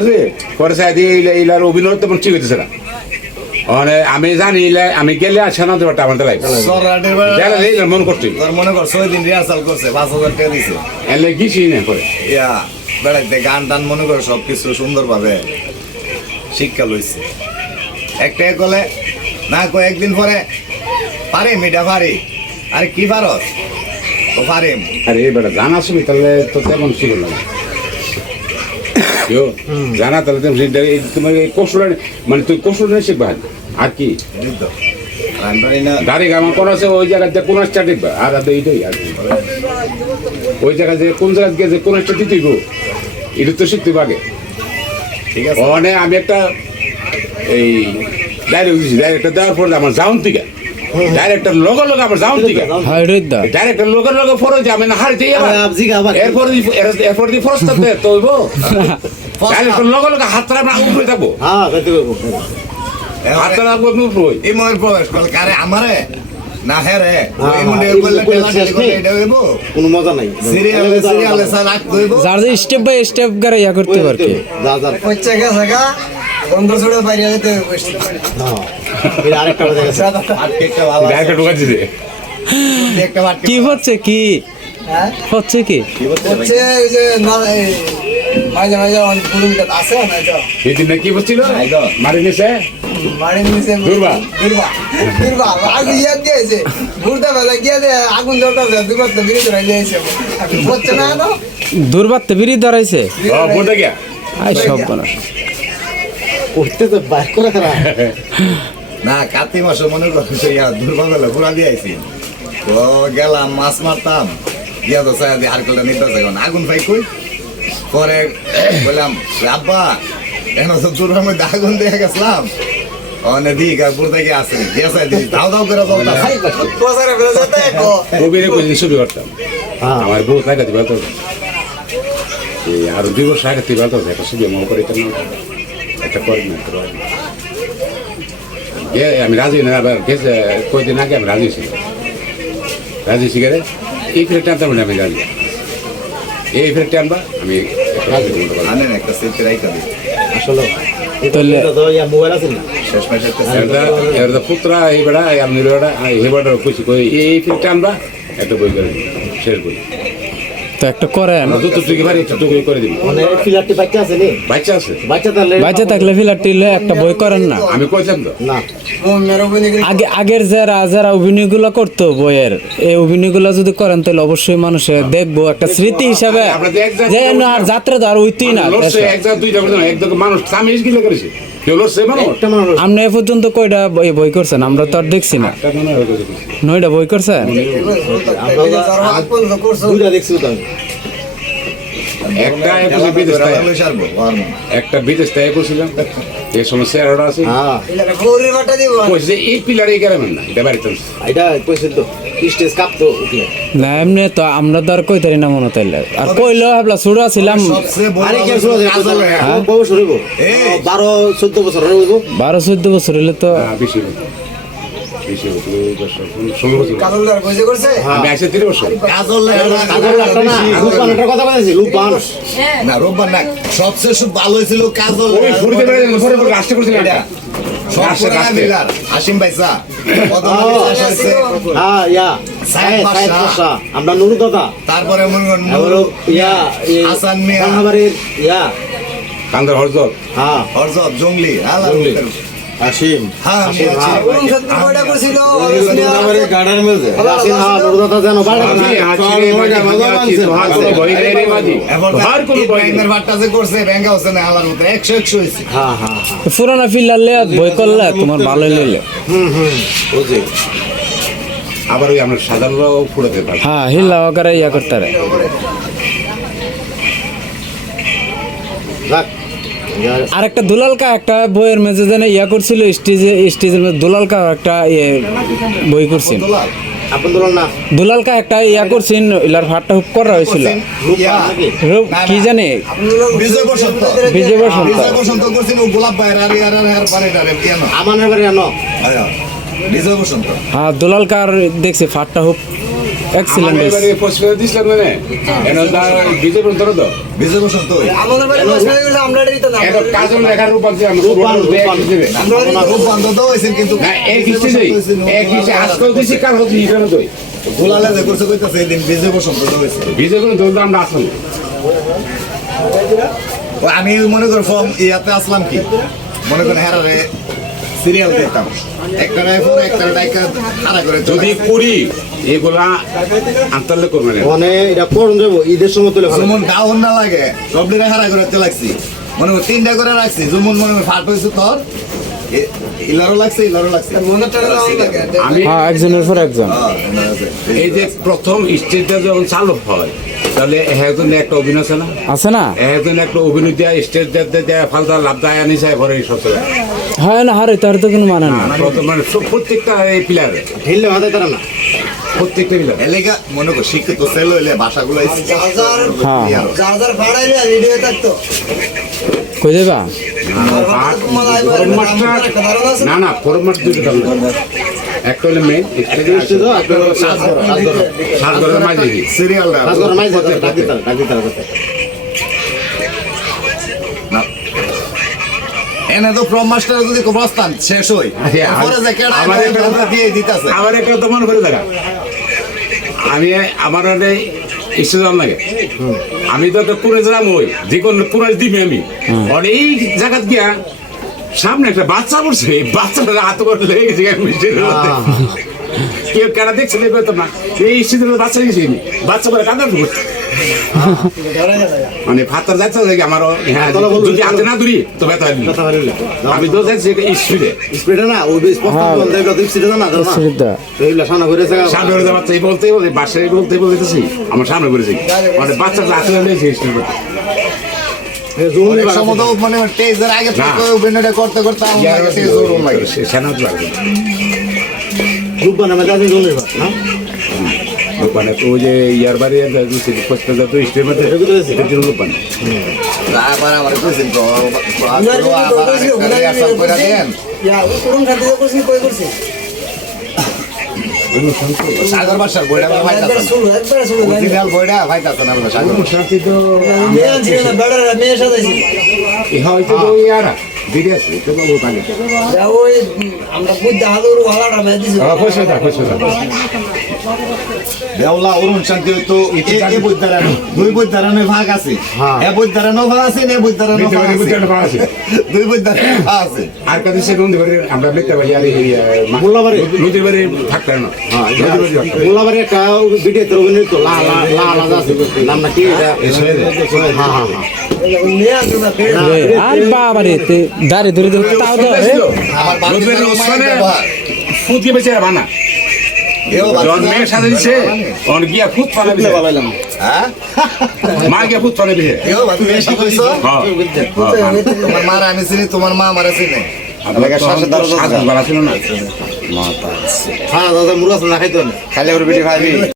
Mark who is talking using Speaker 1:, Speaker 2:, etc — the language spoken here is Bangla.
Speaker 1: আছে। পরে এইলার অভিনয় তেমন ঠিক হইতেছে না। মানে আমি জানি আমি গেলে আসে না তো যায় মন করতে
Speaker 2: মনে কর ছয় দিন রিহার্সাল করছে পাঁচ হাজার টাকা দিছে।
Speaker 1: এলে না পরে
Speaker 2: ইয়া বেড়াইতে গান টান মনে কর সব কিছু সুন্দরভাবে শিক্ষা লইছে একটা কলে না কয় একদিন পরে পারিম এটা পারি আরে কি পারস পারিম
Speaker 1: আরে বেটা জানা শুনি তাহলে তো তেমন ছিল না। কেউ জানা তাহলে তোমার এই কৌশল মানে তুই কৌশল শিখবা আর কি? গাড়ি আমার কোন আছে ওই জায়গাতে কোন একটা দেখবা? আর আর এইটাই আর। ওই জায়গায় যে কোন জায়গায় গিয়ে যে কোন একটা দিতেই গো এটা তো শিখতে পাগে
Speaker 2: ঠিক আছে।
Speaker 1: আমি একটা এই ডাইরেক্ট দিছি ডাইরেক্টর দেওয়ার পরে আমার যাউন থেকে। ডাইরেক্টর লগে লগে আমার থেকে
Speaker 3: হাইরুদ্দা
Speaker 1: ডাইরেক্টর লগে লগে ফরজ দিয়ে আমি না হারিতে এরপর এরপর দি ফরজ থাকতে তো হইব। ডাইরেক্টর লগে লগে হাত রাখব উপরে যাব হাত রাখব আমি উপরে
Speaker 2: এই ময়ের প্রবেশ করলে কারে আমারে? না হ্যাঁ রে
Speaker 4: হ্যাঁ,
Speaker 2: মুন্ডে
Speaker 4: হ্যাঁ।
Speaker 2: এটা হইব?
Speaker 4: কোনো মজা নাই।
Speaker 2: সিরিয়ালে সিরিয়ালে স্যার রাখতে হইব
Speaker 3: যার যে স্টেপ বাই স্টেপ করে ইয়া করতে পারবে।
Speaker 4: যা যা।
Speaker 5: হচ্ছে গেছে গা
Speaker 4: হ্যাঁ
Speaker 3: কি হচ্ছে কি?
Speaker 5: হ্যাঁ?
Speaker 3: হচ্ছে কি?
Speaker 5: হচ্ছে যে মাঝে মাঝে আছে না
Speaker 1: এই দিন কি বলছিল মারি নিছে?
Speaker 5: বাড়ি নিচে
Speaker 1: দুর্বা।
Speaker 5: দুর্বা। দুর্বা আগে দিয়েছে। ঘুরতে বেলা গিয়ে দে আগুন জ্বলতেছে দুবার তো বিরোধী রাই দিয়েছে হচ্ছে না তো
Speaker 3: দূরবাত্তে বিড়ি ধরাইছে
Speaker 1: ও বলতে গিয়া?
Speaker 3: আই সব
Speaker 4: উঠতে তো বাইক করে খারাপ।
Speaker 2: না কার্তিক মাসে মনে করছে ইয়া ঘুরা দিয়ে আইছি। তো গেলাম মাছ মারতাম। গিয়া তো সায়া দিয়ে হারকেলটা নিতে এখন। আগুন পাই কই? পরে বললাম আব্বা এখন তো দূরের মধ্যে আগুন দিয়ে গেছিলাম করে
Speaker 4: হ্যাঁ।
Speaker 1: আমার বউ আর দুই বছর আগে দিবা তো একটা ছবি মনে করে একটা করি না আমি রাজি না আবার গেছে কয়দিন আগে আমি রাজি ছিল রাজি শিখে এই ফেরত টানতাম না আমি রাজি। এই ফেরত টানবা আমি রাজি
Speaker 2: একটা সেফটি রাইখা দিই
Speaker 4: আসলে
Speaker 1: এরদা পুত্রা এই বেড়া আমি এই বেড়া খুশি কই এই ফেরত টানবা একটা বই করে শেষ বই
Speaker 3: তো একটা করেন।
Speaker 4: মানে ফিলারটি বাচ্চা আছে নি
Speaker 1: বাচ্চা আছে?
Speaker 4: বাচ্চা তাহলে
Speaker 3: বাচ্চা থাকলে ফিলার টিলে একটা বই করেন না।
Speaker 1: আমি তো।
Speaker 3: আগে আগের যারা যারা অভিনয়গুলো করতো বইয়ের এই অভিনয়গুলো যদি করেন তাহলে অবশ্যই মানুষে দেখব একটা স্মৃতি হিসাবে। যে আর যাত্রা তো আর উইতেই না
Speaker 1: মানুষ
Speaker 3: আপনি এ পর্যন্ত কয়টা বই বই করছেন? আমরা তো আর দেখছি না। নয়টা বই করছেন?
Speaker 1: একটা একুশে বিদেশ একটা বিদেশ থেকে করছিলাম এই সময় আছে।
Speaker 4: হ্যাঁ।
Speaker 5: গৌরীর বাটা দিব।
Speaker 1: কইছে যে এই পিলার এই গ্রামের না এটা বাড়িতে
Speaker 4: এটা কইছেন তো। স্টেজ কাঁপতো উঠলে।
Speaker 3: না এমনি তো আমরা তো আর কইতারি না মনে তাইলে। আর কইলেও ভাবলা ছোট ছিলাম
Speaker 4: আরে কে
Speaker 2: কাজল ভাইয়া।
Speaker 4: বউ শুনিব
Speaker 2: এই।
Speaker 4: বারো চোদ্দ বছর হইব
Speaker 3: বারো চোদ্দ বছর হলে তো
Speaker 1: হ্যাঁ, বেশি
Speaker 4: না
Speaker 2: সবচেয়ে ভালো হয়েছিল কাজল হাসিম ভাইসা।
Speaker 4: হ্যাঁ ইয়া
Speaker 2: সাহেব বাদশা।
Speaker 4: বাদশা। আমরা নুরু দাদা
Speaker 2: তারপরে মনে
Speaker 4: ইয়া
Speaker 2: হাসান মিয়া।
Speaker 4: ইয়া
Speaker 1: কান্দার হরজত
Speaker 4: হ্যাঁ
Speaker 2: হরজত জঙ্গলি হ্যাঁ
Speaker 1: জঙ্গলি।
Speaker 4: আসিম
Speaker 2: হ্যাঁ।
Speaker 4: হ্যাঁ। আসিম হ্যাঁ। হ্যাঁ হ্যাঁ হ্যাঁ
Speaker 3: পুরানা ফিল্লারলে বই করলে তোমার ভালো লইলে।
Speaker 4: হুম হুম। বুঝি
Speaker 1: আবার ওই আমরা সাধারণরাও ফুটাতে পারি।
Speaker 3: হ্যাঁ হিল্লা করে ইয়া করতে পারে।
Speaker 4: যাক।
Speaker 3: আর একটা দুলালকা একটা বইয়ের মেঝে যেন ইয়া করছিল স্টেজে স্টেজের মধ্যে দুলালকা একটা ইয়ে বই করছেন
Speaker 2: দোলাল
Speaker 4: আপন
Speaker 3: দুলালকা একটা ইয়া করছেন ইলার ফাটটা হুক করা হয়েছিল। কি জানে?
Speaker 2: বিজয় বসন্ত।
Speaker 3: বিজয় বসন্ত।
Speaker 2: বিজয় করছিল ও গোলাপ ভাইয়ের আর আর আর পারে ডারে
Speaker 4: আমানের বাড়ি আনো
Speaker 2: বিজয় বসন্ত।
Speaker 3: হ্যাঁ দুলালকার দেখছি ফাটটা হুক এক্সিলেন্ট
Speaker 1: আমার এবারে পরিষ্কার দিছিলাম না এনে বিজেপি ধরো তো।
Speaker 2: বিজয় বসন্ত
Speaker 5: আমাদের বাড়ি বসে গেলে আমরা এটা দিতাম না।
Speaker 1: এটা কাজল লেখার রূপ আছে আমরা
Speaker 4: রূপান, রূপান।
Speaker 2: না খুব বান্ধব তো হয়েছেন কিন্তু
Speaker 1: না এক হিসে দেই এক হিসে আজকেও দিছি কার হচ্ছে এখানে দই
Speaker 2: গোলালে যে করছে কইতাছে এদিন বিজয় বসন্ত হয়েছে।
Speaker 1: বিজেপি ধরতে আমরা আসলাম
Speaker 2: আমি মনে করি ফর্ম ইয়াতে আসলাম কি? মনে করেন হ্যাঁ সিরিয়াল দেখতাম। একটা রাইফল একটা ডাইকা হারা করে
Speaker 1: যদি করি এগুলা আন্তর্লে করবে না।
Speaker 4: মানে এটা করুন ঈদের সময় তুলে ভালো
Speaker 2: যেমন গাউন না লাগে সব দিনে হারা করে লাগছি মনে তিনটা করে রাখছি যেমন মনে ফাট হয়েছে তোর।
Speaker 3: হ্যাঁ একজনের পর একজন।
Speaker 2: হ্যাঁ, আছে।
Speaker 1: এই যে প্রথম স্টেজটা যখন চালু হয় তাহলে একজন একটা অভিনয় আছে না?
Speaker 3: আছে না?
Speaker 1: একজন একটা অভিনয় দেয় স্টেজ দেয় ফালতা লাভ দেয় আনি যায় ঘরে চলে
Speaker 3: হয় না হারে তার তো কোনো মানে না
Speaker 1: মানে প্রত্যেকটা এই প্লেয়ার
Speaker 4: ঢিললে মাথায় তারা না
Speaker 1: প্রত্যেকটা প্লেয়ার
Speaker 2: এলাকা মনে কর শিক্ষিত ছেলে হইলে ভাষাগুলো
Speaker 3: হ্যাঁ।
Speaker 5: যার যার ভাড়াইলে রেডি থাকতো
Speaker 3: কই দেবা
Speaker 1: না না ফরমাট দুটো। একটা হলো মেন সাত ঘরের মাঝে
Speaker 2: সিরিয়াল
Speaker 4: ডাক ডাক
Speaker 2: এনে তো ফ্রম মাস্টার যদি বসতাম শেষ হই।
Speaker 1: হ্যাঁ,
Speaker 2: পরে যে কেডা দিয়ে দিতাছে।
Speaker 1: আমার একটা তো মনে করে দেখা আমি আমার স্টেশন লাগে। আমি তো একটা পুরে যাম ওই যে কোনো পুরে দিবি আমি। আর এই জায়গাত গিয়া সামনে একটা বাচ্চা পড়ছে এই বাচ্চাটা হাত করে লেগে গেছে মিষ্টির মধ্যে। কেউ কেনা দেখছে দেখবে তো না। এই স্টেশনের বাচ্চা গেছে বাচ্চা করে কাঁদা ঢুকছে মানে ফাতার যাচ্ছে দেখি আমার হ্যাঁ যদি হাতে না ধরি তো ব্যথা হয়নি। আমি তো যাচ্ছি স্পিডে।
Speaker 4: স্পিডে না ওই প্রস্তাব
Speaker 3: হ্যাঁ।
Speaker 4: বলতে গেলে স্পিডে না ধরো না? এইগুলা সামনে থাকা
Speaker 1: সামনে করে বাচ্চা এই বলতে বলে বাসায় বলতে বলতেছি। আমার সামনে করেছি মানে বাচ্চা লাঠি লেগেছে স্পিডে।
Speaker 2: মানে টেজের আগে থেকে অভিনয়টা করতে করতে আমার লাগে টেজ ওরম লাগে
Speaker 1: সেনা লাগবে।
Speaker 4: গ্রুপ বানাবে যাবে জোনের না?
Speaker 1: মানে তো ওই যে ইয়ার বাড়ি পোস্টার তো স্টের মধ্যে সেটা লোপানে
Speaker 2: তারপর আমার কইছেন তো আবার একটা করে দেন।
Speaker 5: ইয়া কোন খাতে করছি কই করছি?
Speaker 2: সাগর বাসার বইটা
Speaker 5: শুরু
Speaker 2: অরিজিনাল বইটা ভাইতাছেন আমরা সাগর।
Speaker 1: শান্তি তো
Speaker 5: মেয়ে আনছি না বেড়ারা মেয়ে সাজাইছি
Speaker 1: হয়তো তো ইয়ারা তো বাবু
Speaker 5: ওই আমরা বুদ্ধ হালুর
Speaker 1: থাক
Speaker 2: দেওলা অরুণ শান্তি এই বইদারানো দুই বইদারানো ভাগ আছে। হ্যাঁ। ভাগ আছে না বইদারানো ভাগ আছে।
Speaker 1: পারি আছে।
Speaker 2: দুই বইদারানো ভাগ আছে।
Speaker 1: আর কাছে সে আমরা দেখতে পাই আর এই
Speaker 4: মোল্লাবাড়ি?
Speaker 1: নদীর বাড়ি থাকতে না।
Speaker 4: ভিডিও তো লা লা লা আছে নাম না কি এটা হ্যাঁ হ্যাঁ হ্যাঁ।
Speaker 3: আর বাবা রে তে দাঁড়ে ধরে ধরে তাও তো
Speaker 1: ছিল।
Speaker 2: আমার বাপ
Speaker 1: নদীর বাড়ির ওসমানে
Speaker 2: ব্যবহার।
Speaker 1: ফুট দিয়ে বেঁচে বানা।
Speaker 2: এও
Speaker 1: যখন মেয়ে সাজা দিচ্ছে তখন গিয়া ফুট ফানা দিছে।
Speaker 4: বলাইলাম।
Speaker 2: হ্যাঁ?
Speaker 1: মা গিয়া ফুট ফানা দিছে। হ্যাঁ। হ্যাঁ
Speaker 2: তোমার মা আমি চিনি তোমার মা আমার চিনি।
Speaker 4: হ্যাঁ খাইতো না
Speaker 2: খালি ওর বেটি ভাবি।